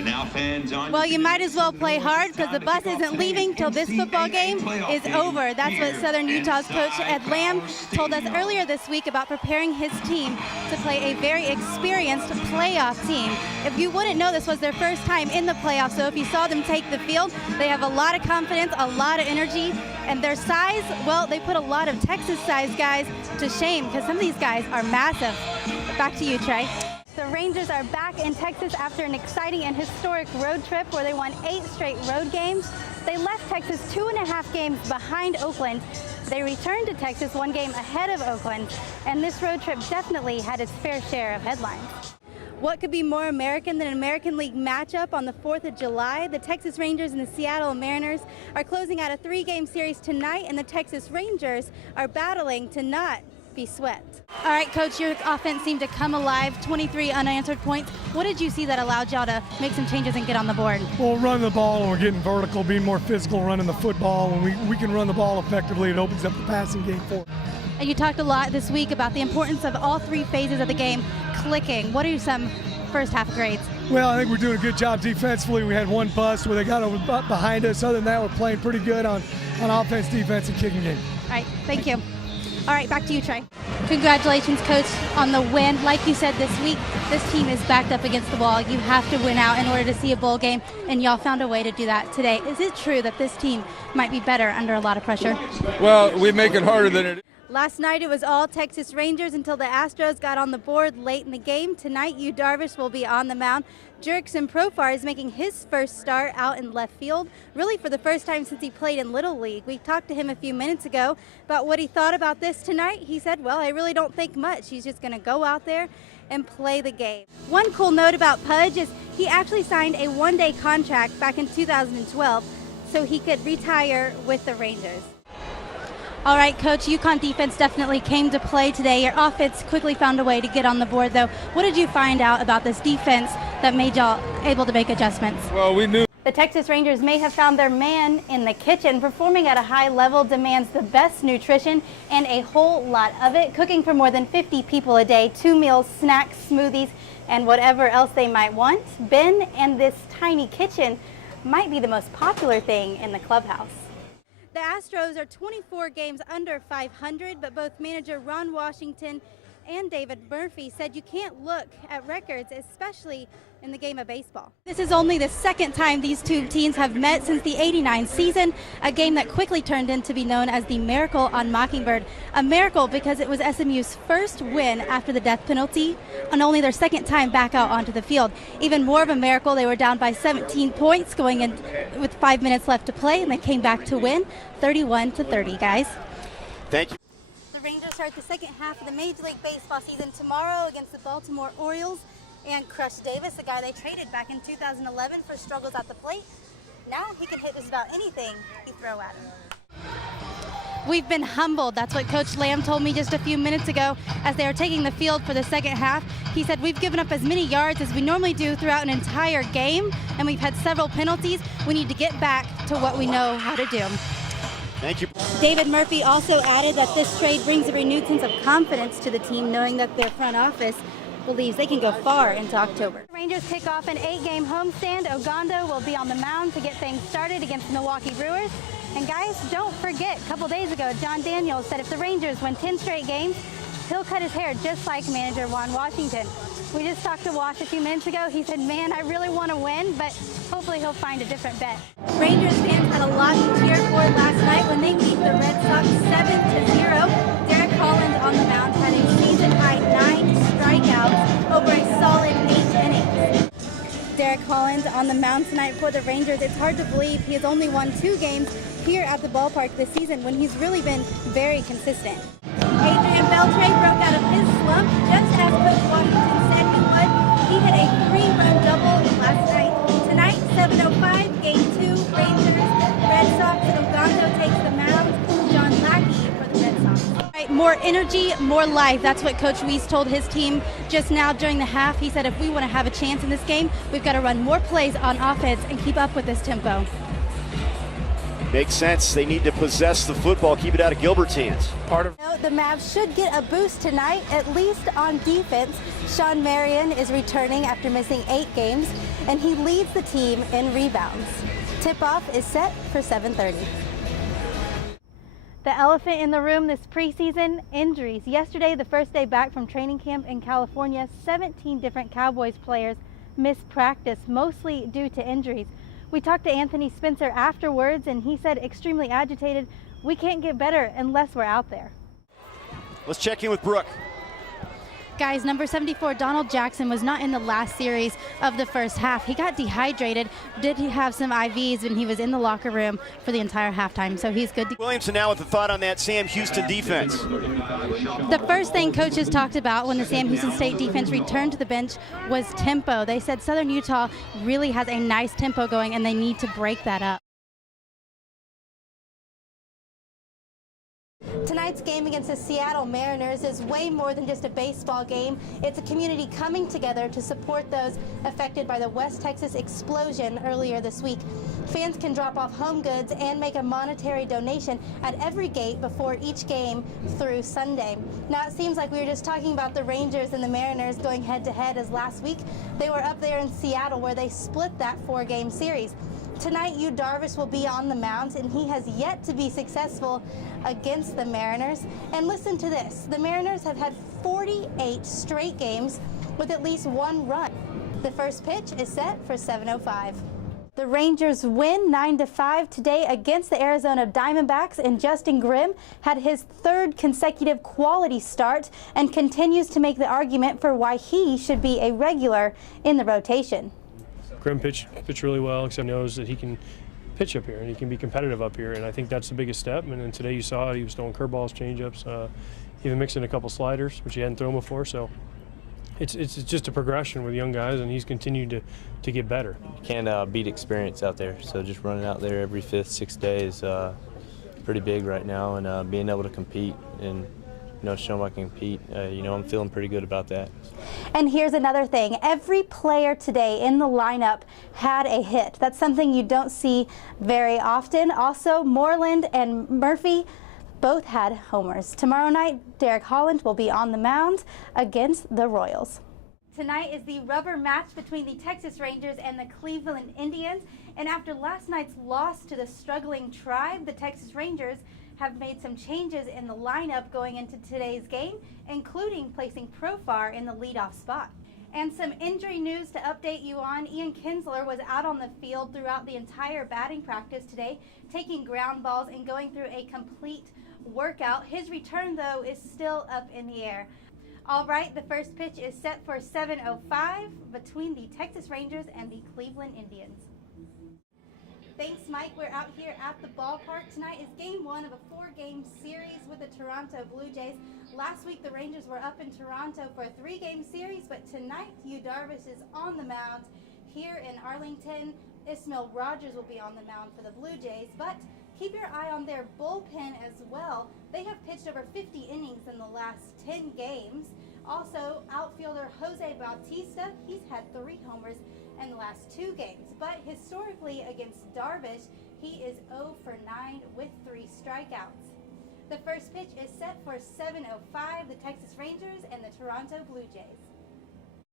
Now fans on. Well, you might as well play hard because the bus isn't leaving till this football game is over. That's what Southern Utah's coach Ed Lamb told us earlier this week about preparing his team to play a very experienced playoff team. If you wouldn't know, this was their first time in the playoffs, so if you saw them take the field, they have a lot of confidence, a lot of energy, and their size, well, they put a lot of Texas-sized guys to shame because some of these guys are massive. Back to you, Trey. The Rangers are back in Texas after an exciting and historic road trip where they won 8 straight road games. They left Texas 2.5 games behind Oakland. They returned to Texas 1 game ahead of Oakland, and this road trip definitely had its fair share of headlines. What could be more American than an American League matchup on the 4th of July? The Texas Rangers and the Seattle Mariners are closing out a 3-game series tonight, and the Texas Rangers are battling to not be swept. All right, Coach, your offense seemed to come alive, 23 unanswered points. What did you see that allowed y'all to make some changes and get on the board? Well, run the ball, and we're getting vertical, being more physical, running the football. When we can run the ball effectively, it opens up the passing game for us. And you talked a lot this week about the importance of all 3 phases of the game clicking. What are some first half grades? Well, I think we're doing a good job defensively. We had 1 bust where they got over behind us. Other than that, we're playing pretty good on offense, defense, and kicking game. All right, thank you. All right, back to you, Trey. Congratulations, Coach, on the win. Like you said this week, this team is backed up against the wall. You have to win out in order to see a bowl game, and y'all found a way to do that today. Is it true that this team might be better under a lot of pressure? Well, we make it harder than it is. Last night it was all Texas Rangers until the Astros got on the board late in the game. Tonight, Yu Darvish will be on the mound. Jurickson Profar is making his first start out in left field, really for the first time since he played in Little League. We talked to him a few minutes ago about what he thought about this tonight. He said, well, I really don't think much. He's just going to go out there and play the game. One cool note about Pudge is he actually signed a 1-day contract back in 2012 so he could retire with the Rangers. All right, Coach, UConn defense definitely came to play today. Your offense quickly found a way to get on the board, though. What did you find out about this defense that made y'all able to make adjustments? Well, we knew. The Texas Rangers may have found their man in the kitchen. Performing at a high level demands the best nutrition and a whole lot of it. Cooking for more than 50 people a day, 2 meals, snacks, smoothies, and whatever else they might want. Ben and this tiny kitchen might be the most popular thing in the clubhouse. The Astros are 24 games under 500, but both manager Ron Washington and David Murphy said you can't look at records, especially in the game of baseball. This is only the second time these two teams have met since the '89 season, a game that quickly turned into be known as the Miracle on Mockingbird. A miracle because it was SMU's first win after the death penalty and only their second time back out onto the field. Even more of a miracle, they were down by 17 points going in with 5 minutes left to play, and they came back to win 31-30, guys. Thank you. The Rangers start the second half of the Major League Baseball season tomorrow against the Baltimore Orioles. And Crush Davis, a guy they traded back in 2011 for struggles at the plate. Now he can hit just about anything you throw at him. We've been humbled. That's what Coach Lamb told me just a few minutes ago as they were taking the field for the second half. He said, we've given up as many yards as we normally do throughout an entire game, and we've had several penalties. We need to get back to what we know how to do. Thank you. David Murphy also added that this trade brings a renewed sense of confidence to the team, knowing that their front office believes they can go far into October. The Rangers kick off an 8-game homestand. Ogando will be on the mound to get things started against the Milwaukee Brewers. And guys, don't forget, a couple days ago, John Daniels said if the Rangers win 10 straight games, he'll cut his hair just like manager Ron Washington. We just talked to Wash a few minutes ago. He said, man, I really want to win, but hopefully he'll find a different bet. Rangers fans had a lot to cheer for last night when they beat the Red Sox 7-0. Derek Holland on the mound had a season-high 9 strikeouts over a solid 8 innings. Derek Holland on the mound tonight for the Rangers. It's hard to believe he has only won 2 games here at the ballpark this season when he's really been very consistent. Adrian Beltre broke out of his slump just as Coach Washington said he would. He hit a 3-run double last night. Tonight, 7:05, Game 2, Rangers, Red Sox, and Ogando takes the mound. John Lackey for the Red Sox. Right, more energy, more life. That's what Coach Weiss told his team just now during the half. He said if we want to have a chance in this game, we've got to run more plays on offense and keep up with this tempo. Makes sense. They need to possess the football, keep it out of Gilbert's hands. The Mavs should get a boost tonight, at least on defense. Sean Marion is returning after missing 8 games. and he leads the team in rebounds. Tip-off is set for 7:30. The elephant in the room this preseason, injuries. Yesterday, the first day back from training camp in California, 17 different Cowboys players missed practice, mostly due to injuries. We talked to Anthony Spencer afterwards, and he said extremely agitated. We can't get better unless we're out there. Let's check in with Brooke. Guys, number 74, Donald Jackson, was not in the last series of the first half. He got dehydrated. Did he have some IVs when he was in the locker room for the entire halftime, so he's good. Williamson now with a thought on that Sam Houston defense. The first thing coaches talked about when the Sam Houston State defense returned to the bench was tempo. They said Southern Utah really has a nice tempo going, and they need to break that up. Tonight's game against the Seattle Mariners is way more than just a baseball game. It's a community coming together to support those affected by the West Texas explosion earlier this week. Fans can drop off home goods and make a monetary donation at every gate before each game through Sunday. Now, it seems like we were just talking about the Rangers and the Mariners going head-to-head, as last week they were up there in Seattle where they split that 4-game series. Tonight, Yu Darvish will be on the mound, and he has yet to be successful against the Mariners. And listen to this. The Mariners have had 48 straight games with at least one run. The first pitch is set for 7:05. The Rangers win 9-5 today against the Arizona Diamondbacks, and Justin Grimm had his 3rd consecutive quality start and continues to make the argument for why he should be a regular in the rotation. Grimm pitched really well, except knows that he can pitch up here and he can be competitive up here, and I think that's the biggest step. And then today you saw it, he was throwing curveballs, changeups, even mixing a couple sliders, which he hadn't thrown before. So it's just a progression with young guys, and he's continued to get better. You can't beat experience out there, so just running out there every 5th, 6th day is pretty big right now, and being able to compete and show them I can compete, I'm feeling pretty good about that. And here's another thing. Every player today in the lineup had a hit. That's something you don't see very often. Also, Moreland and Murphy both had homers. Tomorrow night, Derek Holland will be on the mound against the Royals. Tonight is the rubber match between the Texas Rangers and the Cleveland Indians. And after last night's loss to the struggling Tribe, the Texas Rangers have made some changes in the lineup going into today's game, including placing Profar in the leadoff spot. And some injury news to update you on. Ian Kinsler was out on the field throughout the entire batting practice today, taking ground balls and going through a complete workout. His return, though, is still up in the air. All right, the first pitch is set for 7:05 between the Texas Rangers and the Cleveland Indians. Thanks, Mike. We're out here at the ballpark. Tonight is game 1 of a 4-game series with the Toronto Blue Jays. Last week, the Rangers were up in Toronto for a 3-game series, but tonight, Yu Darvish is on the mound here in Arlington. Ismail Rogers will be on the mound for the Blue Jays, but keep your eye on their bullpen as well. They have pitched over 50 innings in the last 10 games. Also, outfielder Jose Bautista, he's had 3 homers in the last 2 games. But historically against Darvish, he is 0 for 9 with 3 strikeouts. The first pitch is set for 7:05, the Texas Rangers and the Toronto Blue Jays.